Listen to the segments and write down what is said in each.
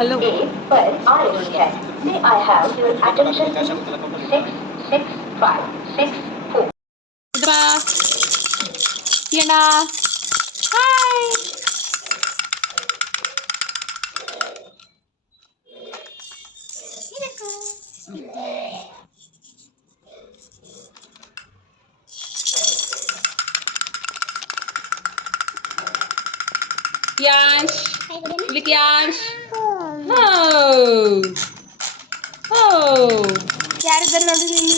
Hello A पर आ रही है. May I have your attention? 665664. येना हाय यांश लिख यांश हो हो ಯಾರಿದ್ದಾರೆ ನೋಡಿ ನೀನು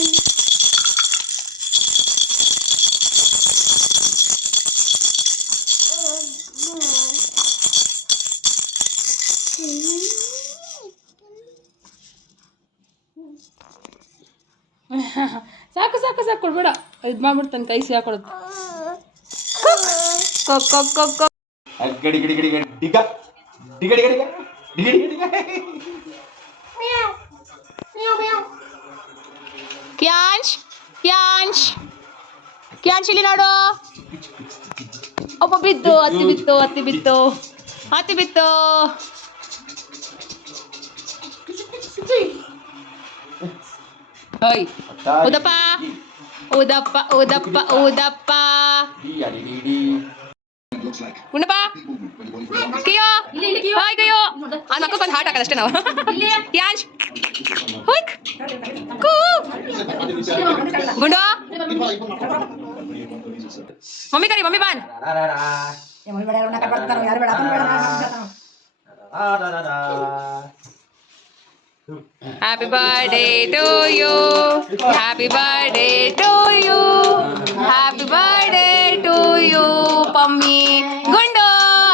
ಸಾಕು ಸಾಕು ಸಾಕು ಕೊಡ್ಬೇಡ ಇದು ಮಾಡ್ಬಿಡ್ತಾನೆ ಕೈ ಸಿಗಾಕೊಡುತ್ತೆ ಕೊಕ್ ಕೊಕ್ ಕೊಕ್ ಕೊಕ್ ಗಡಿ ಗಡಿ ಗಡಿ ಗಡಿ ಡಿಗ ಡಿಗ ಡಿಗ ಡಿಗ ಡಿಗ ಡಿಗ ಡಿಗ ಕ್ಯಾಂಶ್ ಕ್ಯಾಂಶ್ ಕ್ಯಾಂಶ್ ಇಲ್ಲಿ ನೋಡು ಒಬ್ಬ ಬಿತ್ತು ಹತ್ತಿ ಬಿತ್ತು ಹತ್ತಿ ಬಿತ್ತು ಹತ್ತಿ ಬಿತ್ತು ಹೋಯ್ ಉದಪ್ಪ ಉದಪ್ಪ ಉದಪ್ಪ ಉದಪ್ಪ ಉಣ್ಣಪ್ಪ ಕಿಯೋ ಹಾಯ್ ಕಿಯೋ ಆ ಮಕ್ಕಳಿಗೆ ಹಾಟ್ ಹಾಕೋದು ಅಷ್ಟೇ ನಾವು ಯಾಂಶ್ ಹೋಯ್ ಕೂ ಗುಂಡು ಮಮ್ಮಿ ಕರಿ ಮಮ್ಮಿ ಬಾನ್ Happy birthday to you. Happy birthday to you. Happy birthday to you, Pammi. Gundu,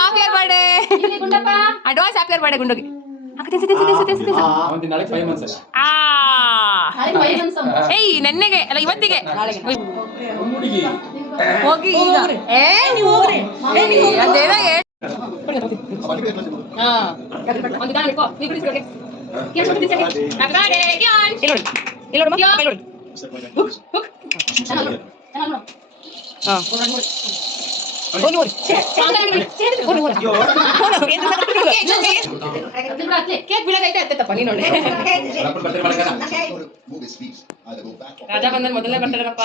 happy birthday. Gundappa. Advance happy birthday Gunduge. ತಿನ್ಸು ಅವನು ನಾಳೆ 5 ಮಂತ್ಸ್ ಏಯ್ ನೆನ್ನೆಗೆ ಅಲ್ಲ ಇವತ್ತಿಗೆ ಹುಡುಗಿ ಹೋಗಿ ಈಗ ಏ ನೀವು ಹೋಗ್ರಿ ಅದೇನ ಒಂದು ಗಾನ ಇಟ್ಕೋ ನೀವು ಬಿಡಿಸ್ಕೊಡಿ ರಾಜಾ ಬಂದ ಮೊದಲನೇ ಬರ್ತಾರಪ್ಪ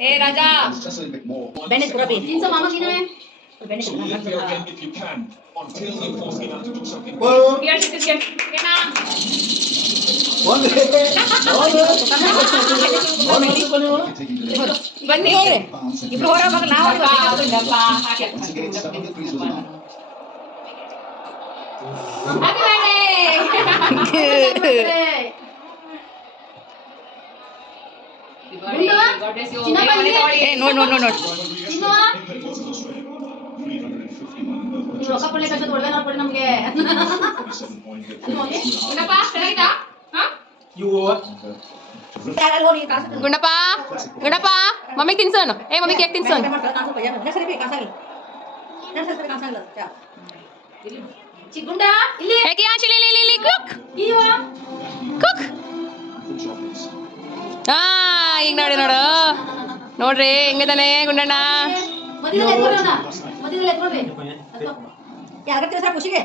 ಏ ರಾಜಾ ಬನ್ನಿ ಇಬ್ರು ಹೊರಗೆ ನಾವು ನೋಡ್ ನೋಡ್ ನೋಡ್ ನೋಡ್ ಗುಂಡಪ್ಪ ಗುಂಡಪ್ಪ ಮಮ್ಮಿ ತಿನ್ಸೋನು ಏ ಮಮ್ಮಿ ಕೇಕ್ ತಿನ್ಸೋನು ಹಾ ಈಗ ನೋಡಿ ನೋಡು ನೋಡ್ರಿ ಹೆಂಗಿದಾನೆ ಗುಂಡಣ್ಣ ಖುಷಿಗೆ